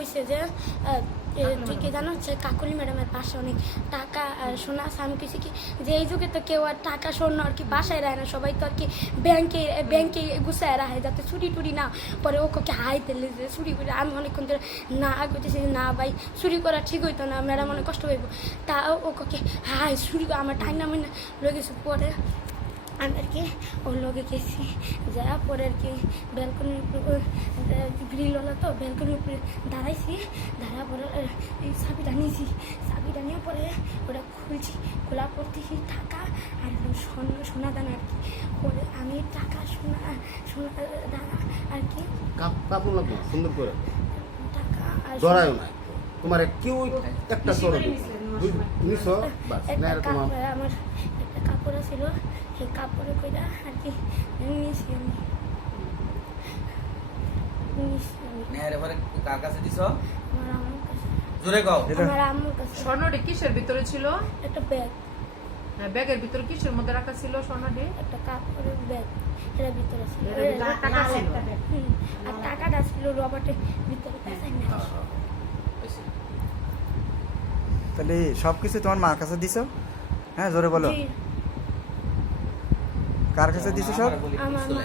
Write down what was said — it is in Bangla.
কইছে যে তুই কি জানো যে কাকুলি ম্যাডামের পাশে অনেক টাকা আর সোনা আছে। আমি কিছু কি যে এই যুগে তো কেউ আর টাকা স্বর্ণ আর কি বাসায় রাখে না। সবাই তো আর কি ব্যাংকে ব্যাংকে গুছায় রাখে যাতে চুরি টুরি না পরে ও কে হাই পেলে যে চুরি করে। আমি অনেকক্ষণ ধরে না করতেছি যে, না ভাই চুরি করা ঠিক হইতো না। ম্যাডাম অনেক কষ্ট হইব তা ও কে হাই চুরি আমার টাইম নামে না। লয়ে গেছে পরে আমি আর কি ওর লগে গেছি। যা পরে আর কি ব্যালকনির উপরে গ্রিল হলো তো ব্যালকনির উপরে দাঁড়াইছি দাঁড়া পরে এই চাবিটা নিয়েছি। চাবিটা নিয়ে পরে ওটা খুলছি খোলা পড়তেছি টাকা আর স্বর্ণ সোনা দানা আর কি। পরে আমি টাকা সোনা সোনা দানা আর কি। কাপ- কাপড় লাগবে সুন্দর করে। টাকা আর না তোমার কেউ একটা সরো নিছো? বাস না একটা কাপড় আমার একটা কাপড় ছিল সেই কাপড়ে কইরা আর কি নিয়েছি আমি। নেহার এবারে কার কাছে দিছ? আমার আম্মুর কাছে জোরে কও। আমার আম্মুর কাছে। স্বর্ণটি কিসের ভিতরে ছিল? একটা ব্যাগ। হ্যাঁ, ব্যাগের ভিতরে কিসের মধ্যে রাখা ছিল স্বর্ণটি? একটা কাপড়ের ব্যাগ। এর ভিতরে ছিল। টাকা ছিল? একটা ব্যাগ। হুম, আর টাকাটা ছিল রবার্টের ভিতরে। পেঁচাই না হয়েছে। তাহলে সব কিছু তোমার মার কাছে দিছো? হ্যাঁ জোরে বলো। কার কাছে দিছো সব? আমার মা।